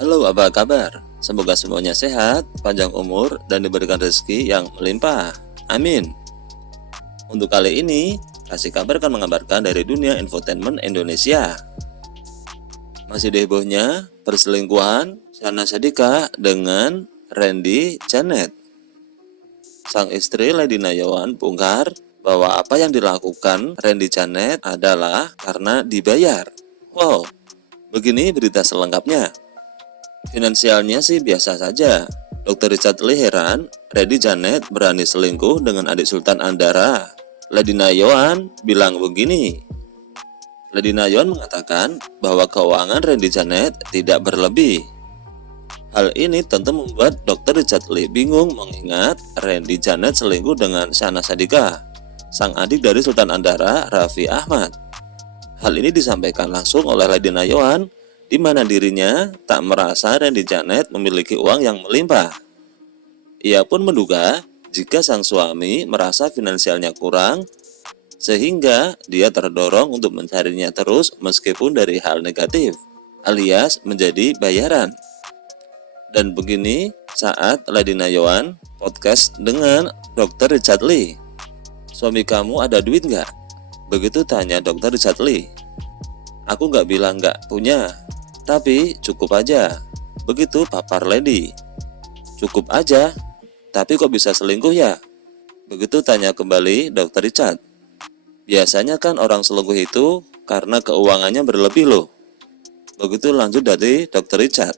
Halo, apa kabar? Semoga semuanya sehat, panjang umur, dan diberikan rezeki yang melimpah. Amin. Untuk kali ini, Kasih Kabar akan mengabarkan dari dunia infotainment Indonesia. Masih hebohnya perselingkuhan Syahnaz Sadiqah dengan Randy Janet. Sang istri Lady Nayawan bongkar bahwa apa yang dilakukan Randy Janet adalah karena dibayar. Wow, begini berita selengkapnya. Finansialnya sih biasa saja. Dr. Richard Lee heran, Randy Janet berani selingkuh dengan adik Sultan Andara. Lady Nayawan bilang begini. Lady Nayawan mengatakan bahwa keuangan Randy Janet tidak berlebih. Hal ini tentu membuat Dr. Richard Lee bingung mengingat Randy Janet selingkuh dengan Syahnaz Sadiqah, sang adik dari Sultan Andara, Raffi Ahmad. Hal ini disampaikan langsung oleh Lady Nayawan, di mana dirinya tak merasa Randy Janet memiliki uang yang melimpah. Ia pun menduga jika sang suami merasa finansialnya kurang, sehingga dia terdorong untuk mencarinya terus meskipun dari hal negatif, alias menjadi bayaran. Dan begini saat Lady Nayawan podcast dengan Dr. Richard Lee. Suami kamu ada duit nggak? Begitu tanya Dr. Richard Lee. Aku nggak bilang nggak punya, tapi cukup aja. Begitu papar Lady. Cukup aja, tapi kok bisa selingkuh ya? Begitu tanya kembali Dr. Richard. Biasanya kan orang selingkuh itu karena keuangannya berlebih loh. Begitu lanjut dari Dr. Richard.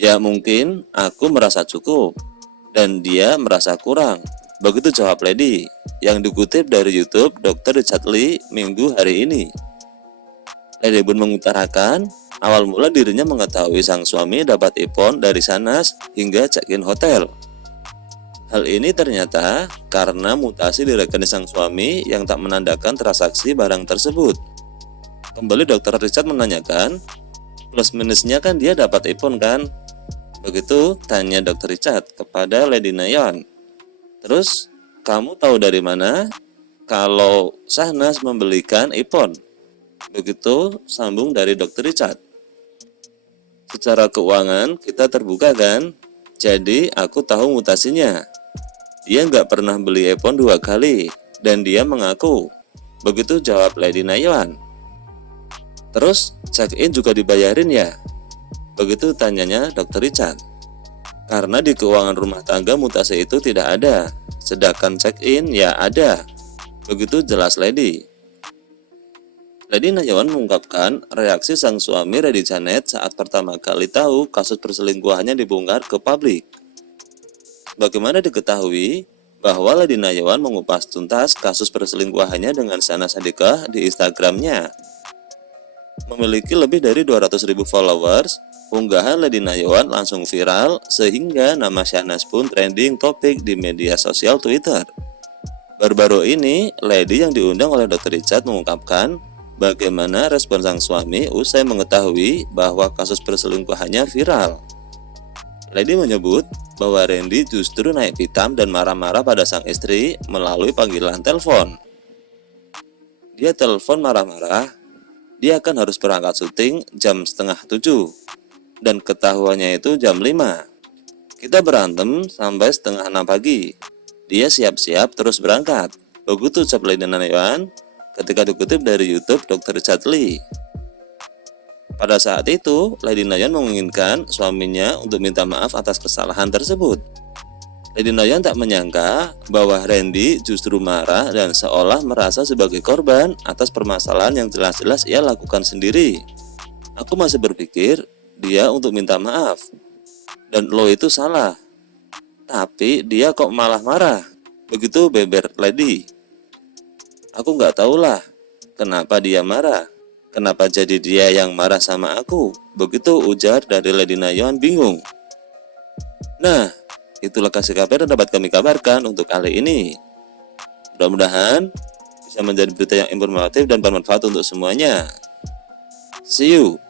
Ya mungkin aku merasa cukup dan dia merasa kurang. Begitu jawab Lady yang dikutip dari YouTube Dr. Richard Lee minggu hari ini. Lady pun mengutarakan awal mula dirinya mengetahui sang suami dapat iPhone dari Syahnaz hingga check-in hotel. Hal ini ternyata karena mutasi di rekening sang suami yang tak menandakan transaksi barang tersebut. Kembali Dr. Richard menanyakan, plus minusnya kan dia dapat iPhone kan? Begitu tanya Dr. Richard kepada Lady Nayawan. Terus, kamu tahu dari mana kalau Syahnaz membelikan iPhone? Begitu sambung dari Dr. Richard. Secara keuangan kita terbuka kan? Jadi aku tahu mutasinya. Dia nggak pernah beli iPhone 2 kali dan dia mengaku. Begitu jawab Lady Nayawan. Terus check-in juga dibayarin ya? Begitu tanyanya Dr. Richard. Karena di keuangan rumah tangga mutasi itu tidak ada, sedangkan check-in ya ada. Begitu jelas Lady. Lady Nayawan mengungkapkan reaksi sang suami Randy Janet saat pertama kali tahu kasus perselingkuhannya dibongkar ke publik. Bagaimana diketahui bahwa Lady Nayawan mengupas tuntas kasus perselingkuhannya dengan Syahnaz Sadiqah di Instagramnya. Memiliki lebih dari 200.000 followers, unggahan Lady Nayawan langsung viral sehingga nama Syahnaz pun trending topik di media sosial Twitter. Baru-baru ini, Lady yang diundang oleh Dr. Richard mengungkapkan bagaimana respon sang suami usai mengetahui bahwa kasus perselingkuhannya viral. Lady menyebut bahwa Randy justru naik pitam dan marah-marah pada sang istri melalui panggilan telepon. Dia telepon marah-marah, dia kan harus berangkat syuting jam 6:30 dan ketahuannya itu jam 5. Kita berantem sampai 5:30 pagi. Dia siap-siap terus berangkat. Begitu ucap Lady Nayawan ketika dikutip dari YouTube Dr. Richard Lee. Pada saat itu, Lady Nayawan menginginkan suaminya untuk minta maaf atas kesalahan tersebut. Lady Nayawan tak menyangka bahwa Randy justru marah dan seolah merasa sebagai korban atas permasalahan yang jelas-jelas ia lakukan sendiri. Aku masih berpikir dia untuk minta maaf dan lo itu salah, tapi dia kok malah marah. Begitu beber Lady. Aku nggak tahulah kenapa dia marah. Kenapa jadi dia yang marah sama aku? Begitu ujar dari Lady Nayawan bingung. Nah, itulah kasih kabar yang dapat kami kabarkan untuk kali ini. Mudah-mudahan bisa menjadi berita yang informatif dan bermanfaat untuk semuanya. See you.